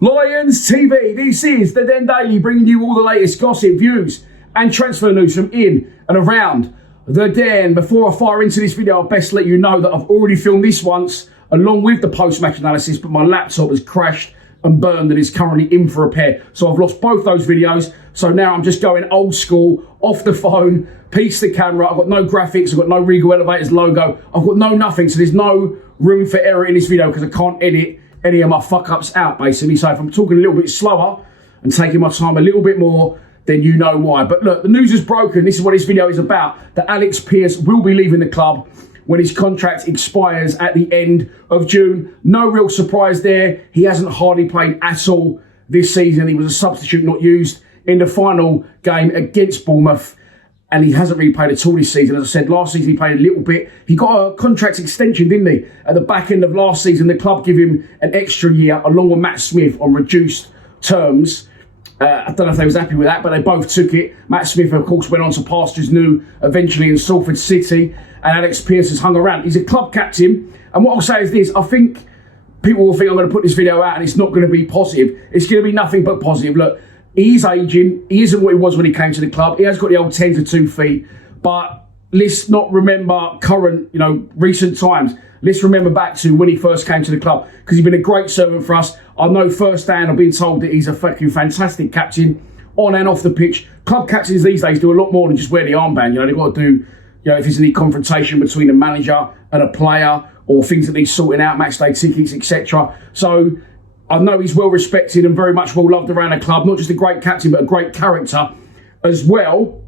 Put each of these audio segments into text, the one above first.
Lions TV, this is the Den Daily, bringing you all the latest gossip, views and transfer news from in and around the Den. Before I fire into this video, I'll best let you know that I've already filmed this once along with the post-match analysis, but my laptop has crashed and burned and is currently in for repair. So I've lost both those videos. So now I'm just going old school, off the phone, piece the camera. I've got no graphics, I've got no Regal Elevators logo, I've got no nothing. So there's no room for error in this video because I can't edit any of my fuck-ups out, basically. So if I'm talking a little bit slower and taking my time a little bit more, then you know why. But look, the news is broken. This is what this video is about. That Alex Pearce will be leaving the club when his contract expires at the end of June. No real surprise there. He hasn't hardly played at all this season. He was a substitute not used in the final game against Bournemouth, and he hasn't really played at all this season. As I said, last season he played a little bit. He got a contract extension, didn't he? At the back end of last season, the club gave him an extra year along with Matt Smith on reduced terms. I don't know if they was happy with that, but they both took it. Matt Smith, of course, went on to pastures new eventually in Salford City, and Alex Pearce has hung around. He's a club captain, and what I'll say is this: I think people will think I'm going to put this video out and it's not going to be positive. It's going to be nothing but positive. Look, he's aging. He isn't what he was when he came to the club. He has got the old 10 to 2 feet, but let's not remember current, recent times. Let's remember back to when he first came to the club, because he's been a great servant for us. I know firsthand, I've been told that he's a fucking fantastic captain on and off the pitch. Club captains these days do a lot more than just wear the armband. They've got to do, if there's any confrontation between a manager and a player or things that need sorting out, match day tickets, etc. So I know he's well respected and very much well loved around the club. Not just a great captain, but a great character as well.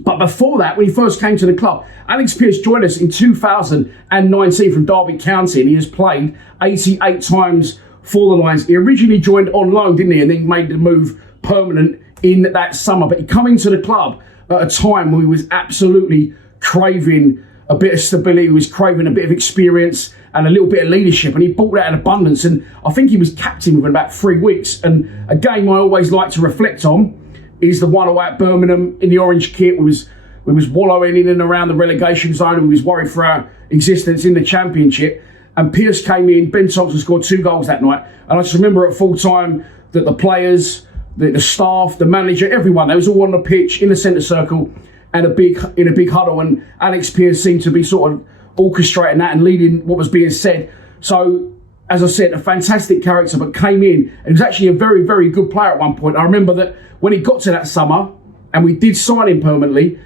But before that, when he first came to the club, Alex Pearce joined us in 2019 from Derby County, and he has played 88 times for the Lions. He originally joined on loan, didn't he? And then made the move permanent in that summer. But he come into the club at a time when he was absolutely craving a bit of stability, he was craving a bit of experience and a little bit of leadership, and he brought that in abundance. And I think he was captain within about 3 weeks. And a game I always like to reflect on is the one away at Birmingham in the orange kit. We was wallowing in and around the relegation zone, and we was worried for our existence in the Championship. And Pearce came in, Ben Thompson scored 2 goals that night. And I just remember at full time that the players, the staff, the manager, everyone, they was all on the pitch in the centre circle and in a big huddle. And Alex Pearce seemed to be sort of orchestrating that and leading what was being said. So, as I said, a fantastic character, but came in and he was actually a very, very good player at one point. I remember that when he got to that summer and we did sign him permanently,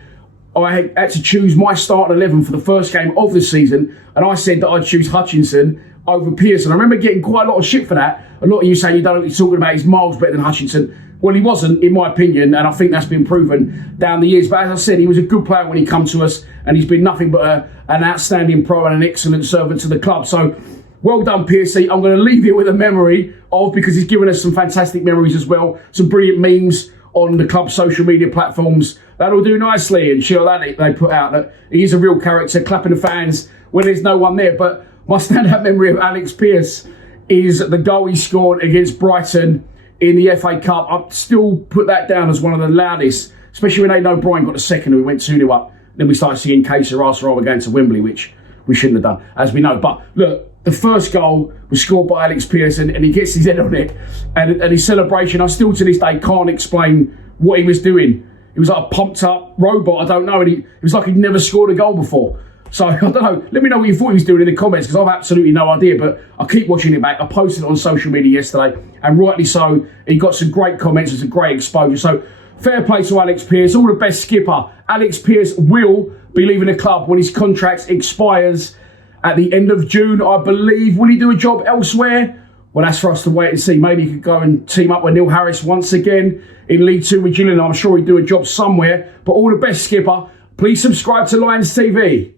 I had to choose my starting 11 for the first game of the season, and I said that I'd choose Hutchinson over Pearce. And I remember getting quite a lot of shit for that. A lot of you saying you don't know what you're talking about, he's miles better than Hutchinson. Well, he wasn't, in my opinion, and I think that's been proven down the years. But as I said, he was a good player when he come to us, and he's been nothing but an outstanding pro and an excellent servant to the club. So, well done, Pearcey. I'm going to leave you with a memory of, because he's given us some fantastic memories as well, some brilliant memes on the club's social media platforms. That'll do nicely, and sure that they put out that he's a real character, clapping the fans when there's no one there. But my standout memory of Alex Pearce is the goal he scored against Brighton in the FA Cup. I'd still put that down as one of the loudest, especially when Aidan O'Brien got the second and we went 2-0 up. Then we started seeing Case Arsenal going to Wembley, which we shouldn't have done, as we know. But look, the first goal was scored by Alex Pearce, and he gets his head on it. And his celebration, I still to this day can't explain what he was doing. He was like a pumped up robot, I don't know. And it was like he'd never scored a goal before. So, I don't know. Let me know what you thought he was doing in the comments, because I've absolutely no idea. But I keep watching it back. I posted it on social media yesterday, and rightly so. He got some great comments and some great exposure. So, fair play to Alex Pearce. All the best, skipper. Alex Pearce will be leaving the club when his contract expires at the end of June, I believe. Will he do a job elsewhere? Well, that's for us to wait and see. Maybe he could go and team up with Neil Harris once again in League 2 with Gillingham. I'm sure he'd do a job somewhere. But all the best, skipper. Please subscribe to Lions TV.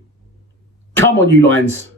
Come on, you Lions.